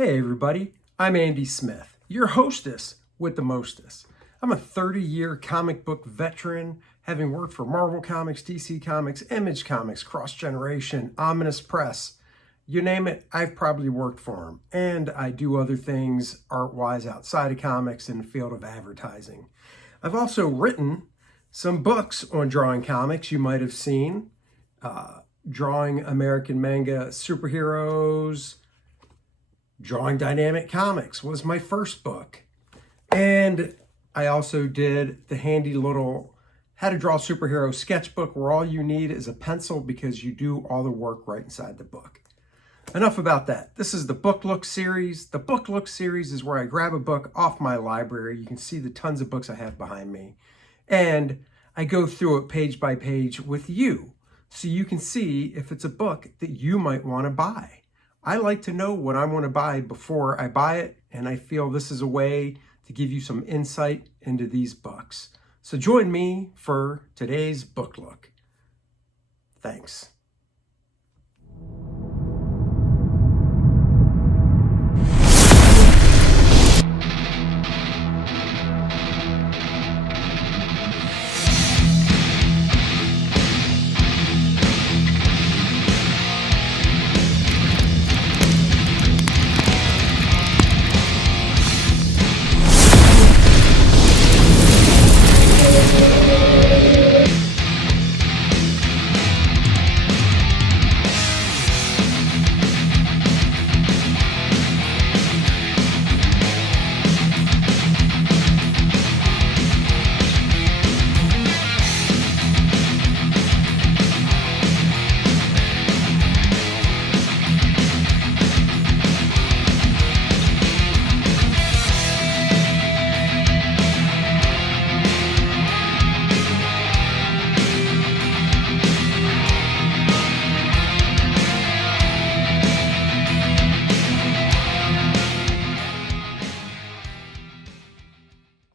Hey everybody, I'm Andy Smith, your hostess with the mostest. I'm a 30-year comic book veteran, having worked for Marvel Comics, DC Comics, Image Comics, Cross Generation, Ominous Press. You name it, I've probably worked for them. And I do other things art-wise outside of comics in the field of advertising. I've also written some books on drawing comics you might have seen. Drawing American manga superheroes, Drawing Dynamic Comics was my first book. And I also did the handy little How to Draw Superhero sketchbook where all you need is a pencil because you do all the work right inside the book. Enough about that. This is the Book Look series. The Book Look series is where I grab a book off my library. You can see the tons of books I have behind me. And I go through it page by page with you so you can see if it's a book that you might want to buy. I like to know what I want to buy before I buy it, and I feel this is a way to give you some insight into these books. So join me for today's book look. Thanks.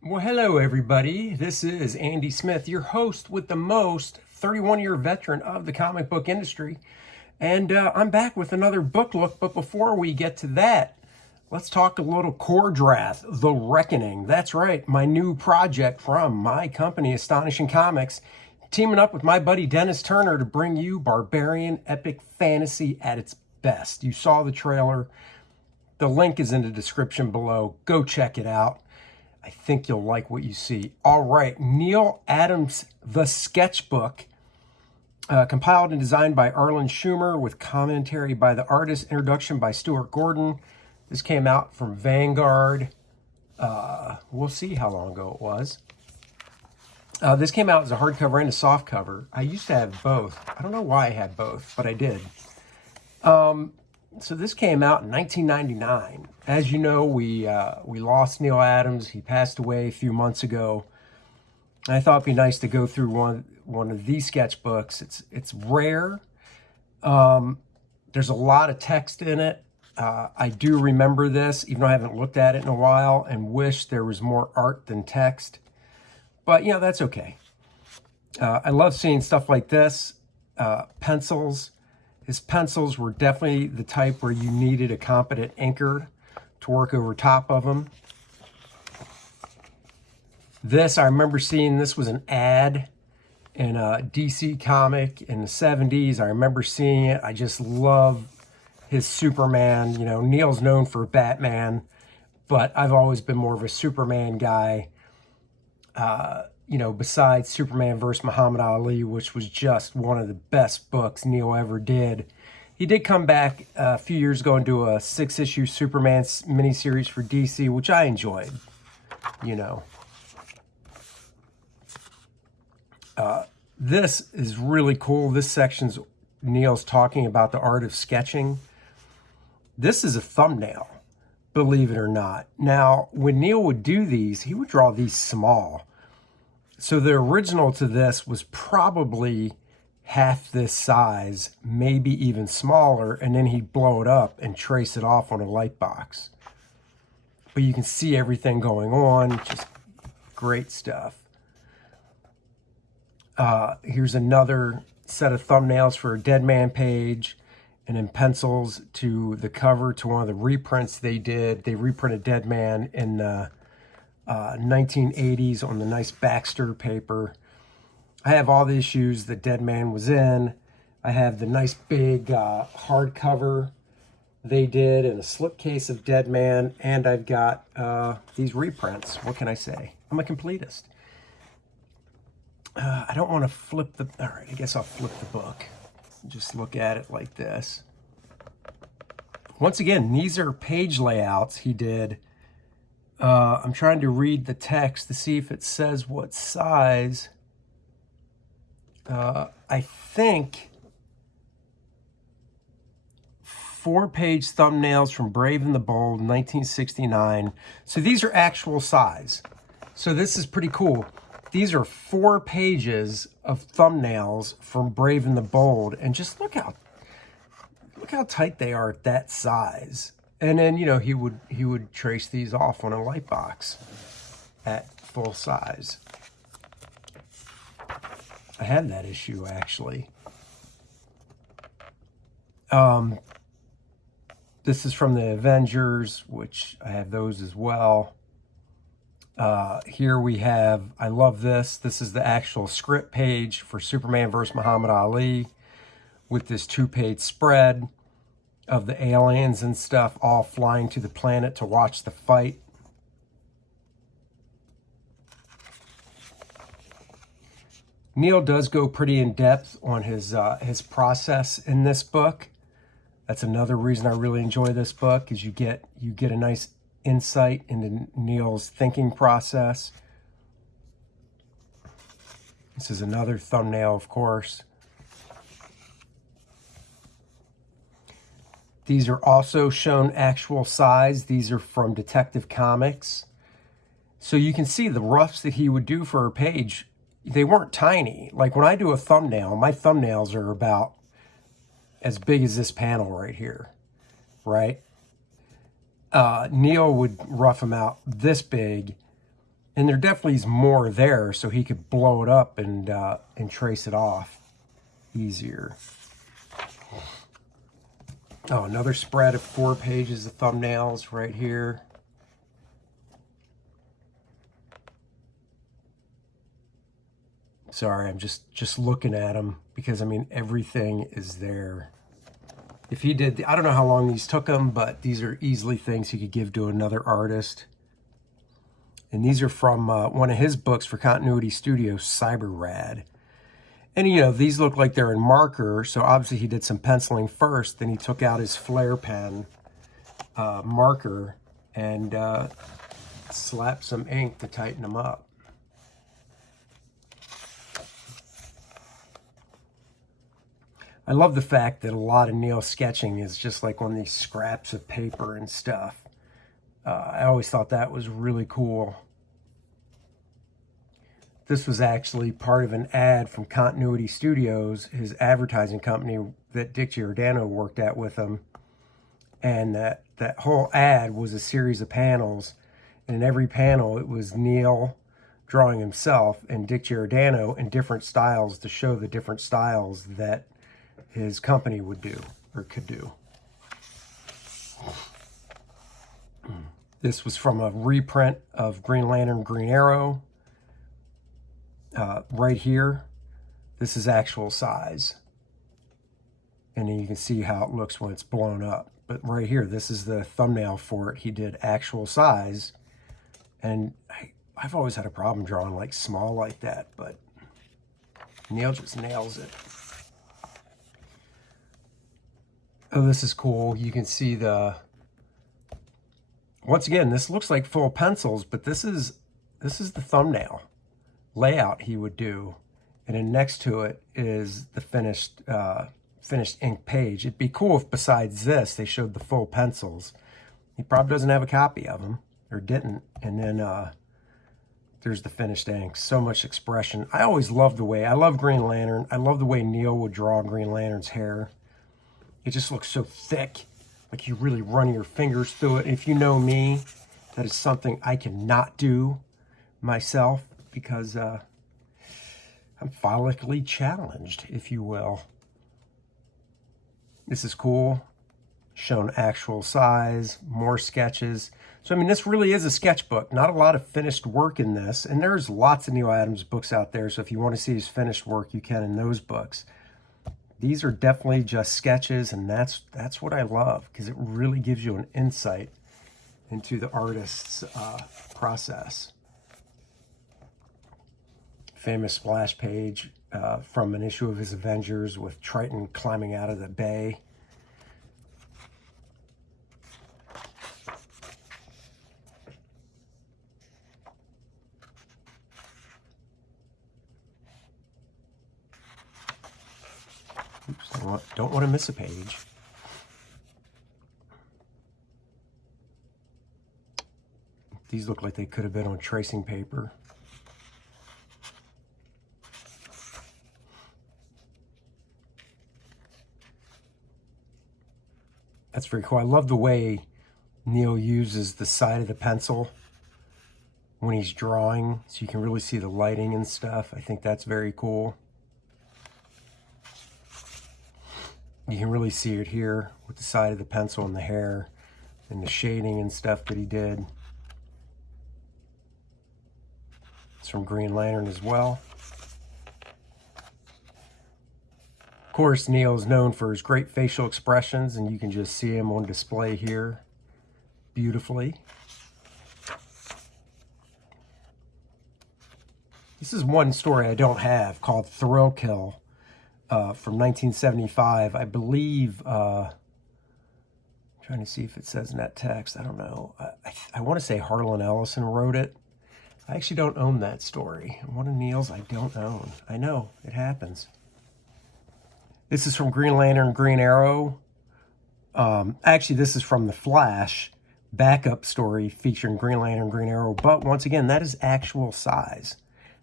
Well, hello everybody. This is Andy Smith, your host with the most, 31-year veteran of the comic book industry. And I'm back with another book look, but before we get to that, let's talk a little Kor-Drath, The Reckoning. That's right, my new project from my company, Astonishing Comics, teaming up with my buddy Dennis Turner to bring you barbarian epic fantasy at its best. You saw the trailer. The link is in the description below. Go check it out. I think you'll like what you see. All right, Neal Adams The Sketchbook, compiled and designed by Arlen Schumer with commentary by the artist, introduction by Stuart Gordon. This came out from Vanguard. We'll see how long ago it was. This came out as a hardcover and a softcover. I used to have both. I don't know why I had both, but I did. So this came out in 1999. As you know, we lost Neal Adams. He passed away a few months ago. I thought it'd be nice to go through one of these sketchbooks. It's rare. There's a lot of text in it. I do remember this, even though I haven't looked at it in a while, and wish there was more art than text. But, you know, that's okay. I love seeing stuff like this. Pencils. His pencils were definitely the type where you needed a competent inker to work over top of them. This, I remember seeing this was an ad in a DC comic in the 70s. I remember seeing it. I just love his Superman. You know, Neal's known for Batman, but I've always been more of a Superman guy. You know, besides Superman vs. Muhammad Ali, which was just one of the best books Neal ever did. He did come back a few years ago and do a 6-issue Superman miniseries for DC, which I enjoyed, you know. This is really cool. This section's Neal's talking about the art of sketching. This is a thumbnail, believe it or not. Now, when Neal would do these, he would draw these small. So the original to this was probably half this size, maybe even smaller, and then he'd blow it up and trace it off on a light box. But you can see everything going on, just great stuff. Here's another set of thumbnails for a Dead Man page, and then pencils to the cover to one of the reprints they did. They reprinted Dead Man in the 1980s on the nice Baxter paper. I have all the issues that Dead Man was in. I have the nice big hardcover they did in a slipcase of Dead Man, and I've got these reprints. What can I say? I'm a completist. I don't want to flip the... All right, I guess I'll flip the book. Just look at it like this. Once again, these are page layouts he did. I'm trying to read the text to see if it says what size. I think 4-page thumbnails from Brave and the Bold, 1969. So these are actual size. So this is pretty cool. These are 4 pages of thumbnails from Brave and the Bold, and just look how tight they are at that size. And then, you know, he would trace these off on a light box at full size. I had that issue actually. This is from the Avengers, which I have those as well. Here we have, I love this. This is the actual script page for Superman vs. Muhammad Ali with this 2-page spread of the aliens and stuff all flying to the planet to watch the fight. Neal does go pretty in depth on his process in this book. That's another reason I really enjoy this book, is you get a nice insight into Neal's thinking process. This is another thumbnail, of course. These are also shown actual size. These are from Detective Comics. So you can see the roughs that he would do for a page. They weren't tiny. Like when I do a thumbnail, my thumbnails are about as big as this panel right here, right? Neal would rough them out this big, and there definitely is more there, so he could blow it up and trace it off easier. Oh, another spread of 4 pages of thumbnails right here. Sorry, I'm just looking at them because, I mean, everything is there. If he did, I don't know how long these took him, but these are easily things he could give to another artist. And these are from one of his books for Continuity Studios, Cyber Rad. And, you know, these look like they're in marker, so obviously he did some penciling first, then he took out his Flair pen marker and slapped some ink to tighten them up. I love the fact that a lot of Neal sketching is just like on these scraps of paper and stuff. I always thought that was really cool. This was actually part of an ad from Continuity Studios, his advertising company that Dick Giordano worked at with him. And that whole ad was a series of panels. And in every panel, it was Neal drawing himself and Dick Giordano in different styles to show the different styles that his company would do or could do. This was from a reprint of Green Lantern, Green Arrow. Right here, this is actual size. And then you can see how it looks when it's blown up. But right here, this is the thumbnail for it. He did actual size. And I've always had a problem drawing like small like that, but Neal just nails it. Oh, this is cool. You can see once again, this looks like full pencils, but this is the thumbnail layout he would do. And then next to it is the finished ink page. It'd be cool if besides this, they showed the full pencils. He probably doesn't have a copy of them, or didn't. And then there's the finished ink. So much expression. I always loved the way, I love Green Lantern. I love the way Neal would draw Green Lantern's hair. It just looks so thick, like you really run your fingers through it. If you know me, that is something I cannot do myself because I'm follically challenged, if you will. This is cool. Shown actual size, more sketches. So, I mean, this really is a sketchbook. Not a lot of finished work in this. And there's lots of Neal Adams books out there. So if you want to see his finished work, you can in those books. These are definitely just sketches. And that's what I love, because it really gives you an insight into the artist's process. Famous splash page from an issue of his Avengers with Triton climbing out of the bay. Oops, don't want to miss a page. These look like they could have been on tracing paper. That's very cool. I love the way Neal uses the side of the pencil when he's drawing, so you can really see the lighting and stuff. I think that's very cool. You can really see it here with the side of the pencil and the hair and the shading and stuff that he did. It's from Green Lantern as well. Of course, Neal is known for his great facial expressions, and you can just see him on display here beautifully. This is one story I don't have called Thrill Kill. From 1975, I believe. I'm trying to see if it says in that text. I don't know. I want to say Harlan Ellison wrote it. I actually don't own that story. One of Neal's I don't own. I know, it happens. This is from Green Lantern, Green Arrow. Actually, this is from the Flash backup story featuring Green Lantern, Green Arrow. But once again, that is actual size.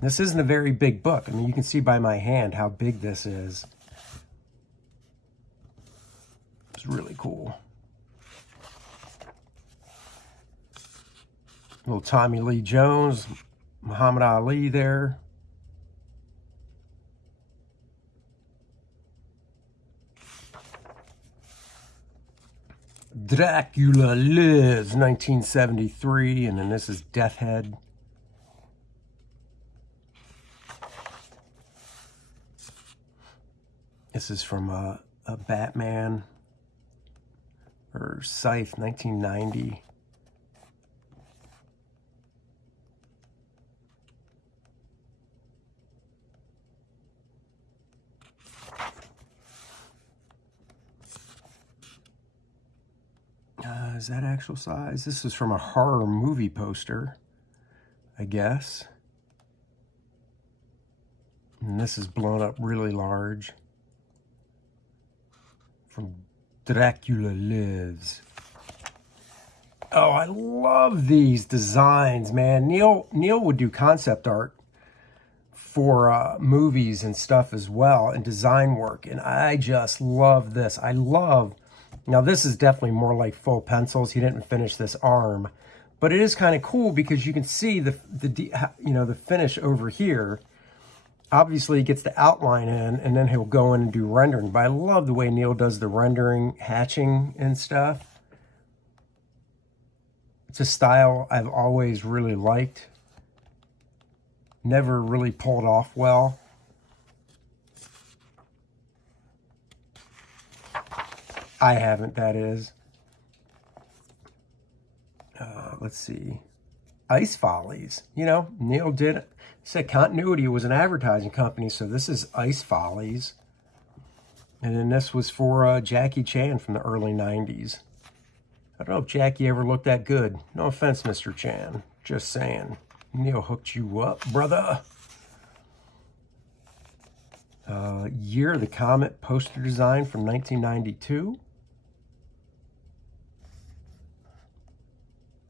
This isn't a very big book. I mean, you can see by my hand how big this is. It's really cool. Little Tommy Lee Jones, Muhammad Ali there. Dracula Lives, 1973, and then this is Death Head. This is from a Batman or Scythe, 1990. Is that actual size? This is from a horror movie poster, I guess. And this is blown up really large. From Dracula Lives. Oh, I love these designs, man. Neal would do concept art for movies and stuff as well, and design work. And I just love this. Now this is definitely more like full pencils. He didn't finish this arm, but it is kind of cool because you can see the finish over here. Obviously, he gets the outline in, and then he'll go in and do rendering. But I love the way Neal does the rendering, hatching, and stuff. It's a style I've always really liked. Never really pulled off well. I haven't, that is. Let's see. Ice Follies. You know, Neal did said Continuity was an advertising company, so this is Ice Follies. And then this was for Jackie Chan from the early 90s. I don't know if Jackie ever looked that good. No offense, Mr. Chan. Just saying. Neal hooked you up, brother. Year of the Comet poster design from 1992.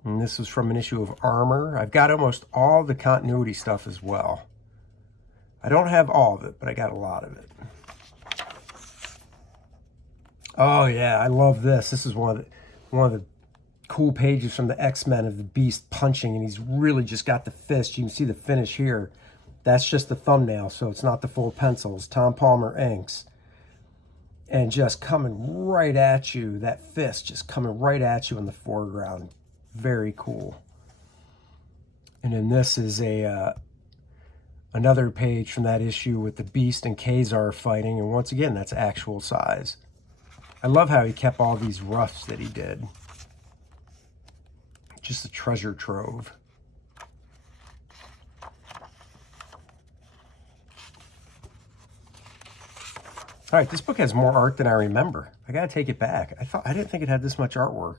And this was from an issue of Armor. I've got almost all the continuity stuff as well. I don't have all of it, but I got a lot of it. Oh yeah, I love this. This is one of the cool pages from the X-Men of the Beast punching, and he's really just got the fist. You can see the finish here. That's just the thumbnail, so it's not the full pencils. Tom Palmer inks. and just coming right at you, that fist just coming right at you in the foreground. Very cool. And then this is a another page from that issue with the Beast and Khazar fighting, and once again, that's actual size. I love how he kept all these roughs that he did. Just a treasure trove. All right, this book has more art than I remember. I gotta take it back. I didn't think it had this much artwork.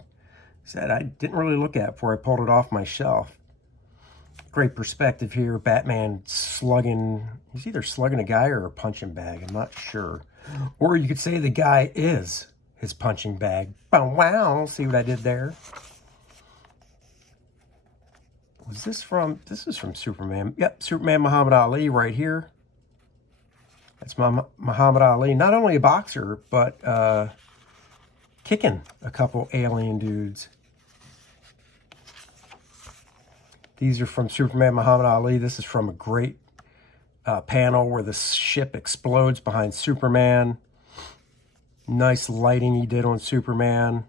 I didn't really look at it before I pulled it off my shelf. Great perspective here. Batman slugging. He's either slugging a guy or a punching bag. I'm not sure. Or you could say the guy is his punching bag. Wow! See what I did there? Was this from? This is from Superman. Yep, Superman Muhammad Ali right here. That's Muhammad Ali. Not only a boxer, but kicking a couple alien dudes. These are from Superman Muhammad Ali. This is from a great panel where the ship explodes behind Superman. Nice lighting he did on Superman.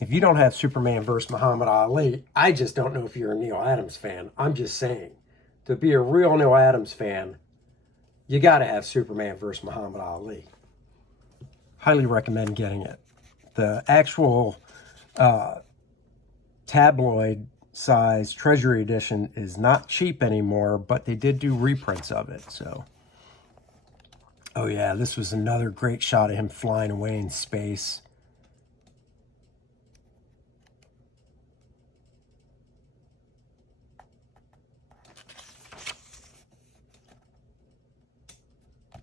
If you don't have Superman versus Muhammad Ali, I just don't know if you're a Neal Adams fan. I'm just saying, to be a real Neal Adams fan, you got to have Superman versus Muhammad Ali. Highly recommend getting it. The actual tabloid size Treasury edition is not cheap anymore, but they did do reprints of it. So, oh yeah, this was another great shot of him flying away in space.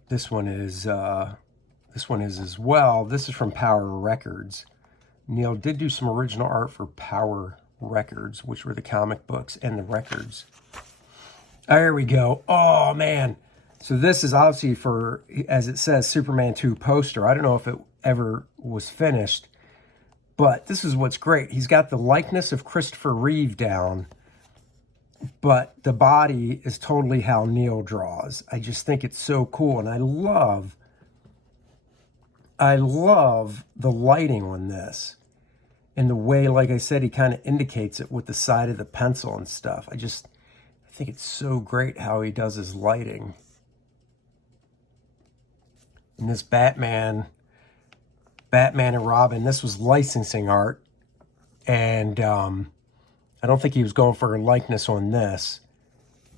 This one is as well. This is from Power Records. Neal did do some original art for Power Records, which were the comic books and the records. There we go. Oh man. So this is obviously for, as it says, Superman 2 poster. I don't know if it ever was finished, but this is what's great. He's got the likeness of Christopher Reeve down, but the body is totally how Neal draws. I just think it's so cool, and I love the lighting on this. And the way, like I said, he kind of indicates it with the side of the pencil and stuff. I think it's so great how he does his lighting. And this Batman and Robin, this was licensing art. And I don't think he was going for a likeness on this.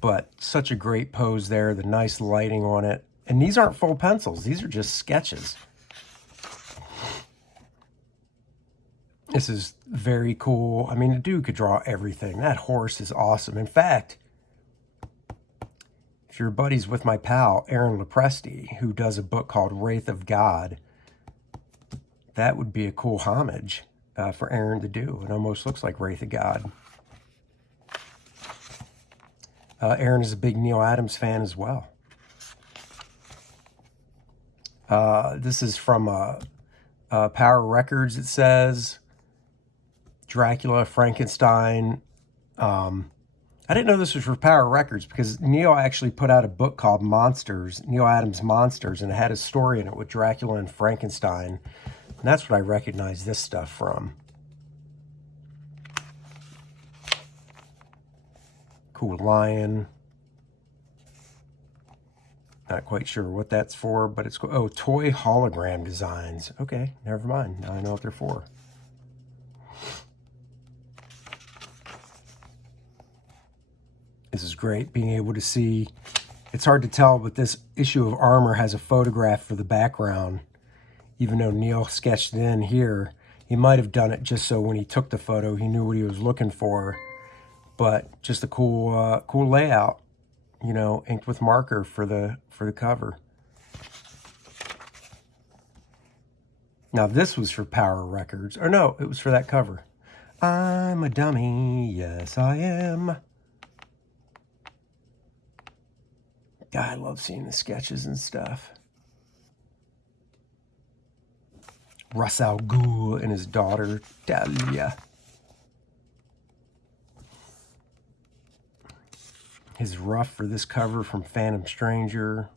But such a great pose there, the nice lighting on it. And these aren't full pencils. These are just sketches. This is very cool. I mean, the dude could draw everything. That horse is awesome. In fact, if you're buddies with my pal, Aaron Lopresti, who does a book called Wraith of God, that would be a cool homage for Aaron to do. It almost looks like Wraith of God. Aaron is a big Neal Adams fan as well. This is from Power Records, it says. Dracula, Frankenstein. I didn't know this was for Power Records because Neal actually put out a book called Monsters, Neal Adams Monsters, and it had a story in it with Dracula and Frankenstein. And that's what I recognize this stuff from. Cool lion. Not quite sure what that's for, but it's cool. Oh, toy hologram designs. Okay, never mind. Now I know what they're for. This is great, being able to see. It's hard to tell, but this issue of Armor has a photograph for the background. Even though Neal sketched it in here, he might have done it just so when he took the photo, he knew what he was looking for. But just a cool, cool layout, you know, inked with marker for the cover. Now this was for Power Records, or no, it was for that cover. I'm a dummy, yes I am. God, I love seeing the sketches and stuff. Ra's al Ghul and his daughter, Talia. His rough for this cover from Phantom Stranger.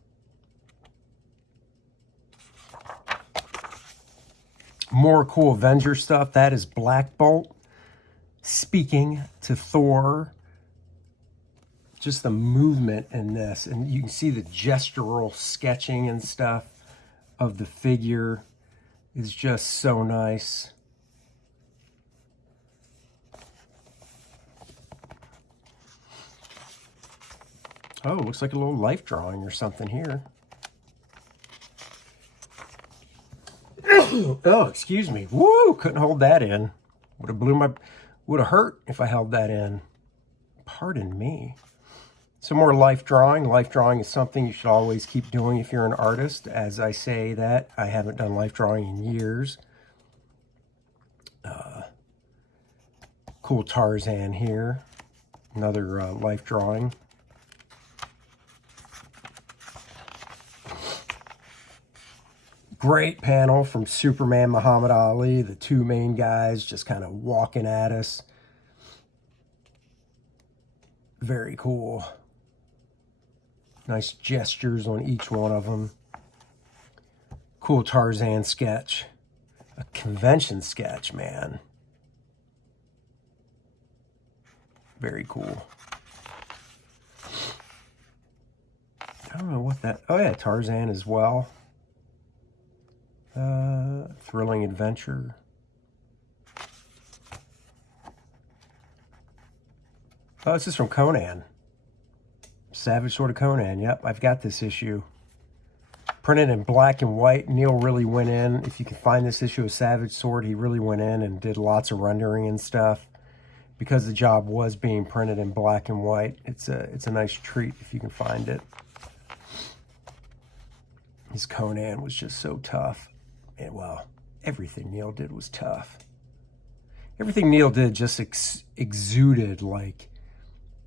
More cool Avenger stuff. That is Black Bolt speaking to Thor. Just the movement in this, and you can see the gestural sketching and stuff of the figure is just so nice. Oh, looks like a little life drawing or something here. Oh, excuse me. Woo! Couldn't hold that in. Would have hurt if I held that in. Pardon me. Some more life drawing. Life drawing is something you should always keep doing if you're an artist. As I say that, I haven't done life drawing in years. Cool Tarzan here. Another life drawing. Great panel from Superman Muhammad Ali. The two main guys just kind of walking at us. Very cool. Nice gestures on each one of them. Cool Tarzan sketch. A convention sketch, man. Very cool. I don't know what that... Oh yeah, Tarzan as well. Thrilling adventure. Oh, this is from Conan. Savage Sword of Conan. Yep, I've got this issue. Printed in black and white. Neal really went in. If you can find this issue of Savage Sword, he really went in and did lots of rendering and stuff. Because the job was being printed in black and white, it's a nice treat if you can find it. His Conan was just so tough. And well, everything Neal did was tough. Everything Neal did just exuded like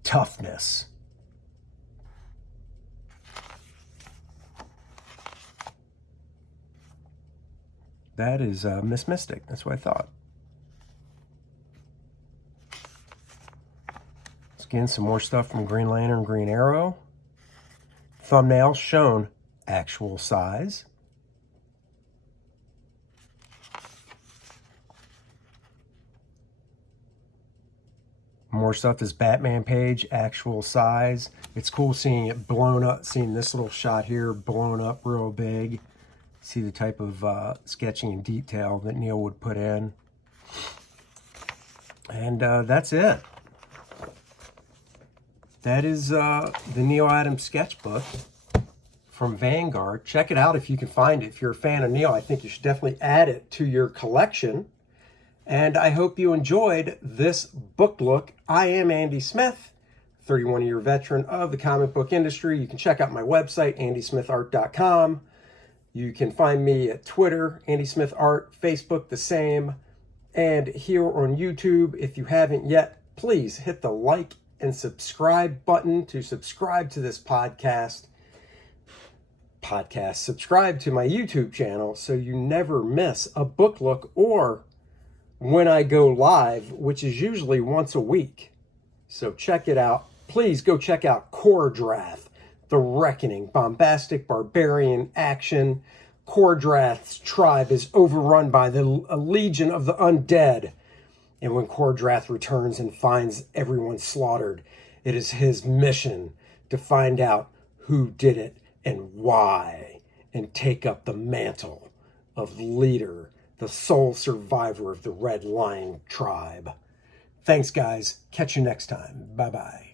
toughness. That is Miss Mystic. That's what I thought. Again, some more stuff from Green Lantern, Green Arrow. Thumbnail shown actual size. More stuff, this Batman page, actual size. It's cool seeing it blown up, seeing this little shot here blown up real big. See the type of sketching and detail that Neal would put in. And that's it. That is the Neal Adams Sketchbook from Vanguard. Check it out if you can find it. If you're a fan of Neal, I think you should definitely add it to your collection. And I hope you enjoyed this book look. I am Andy Smith, 31-year veteran of the comic book industry. You can check out my website, andysmithart.com. You can find me at Twitter, Andy Smith Art, Facebook, the same. And here on YouTube, if you haven't yet, please hit the like and subscribe button to subscribe to this podcast. Subscribe to my YouTube channel so you never miss a book look or when I go live, which is usually once a week. So check it out. Please go check out Kor-Drath, The Reckoning, bombastic barbarian action. Kor-Drath's tribe is overrun by a legion of the undead. And when Kor-Drath returns and finds everyone slaughtered, it is his mission to find out who did it and why, and take up the mantle of leader, the sole survivor of the Red Lion tribe. Thanks, guys. Catch you next time. Bye-bye.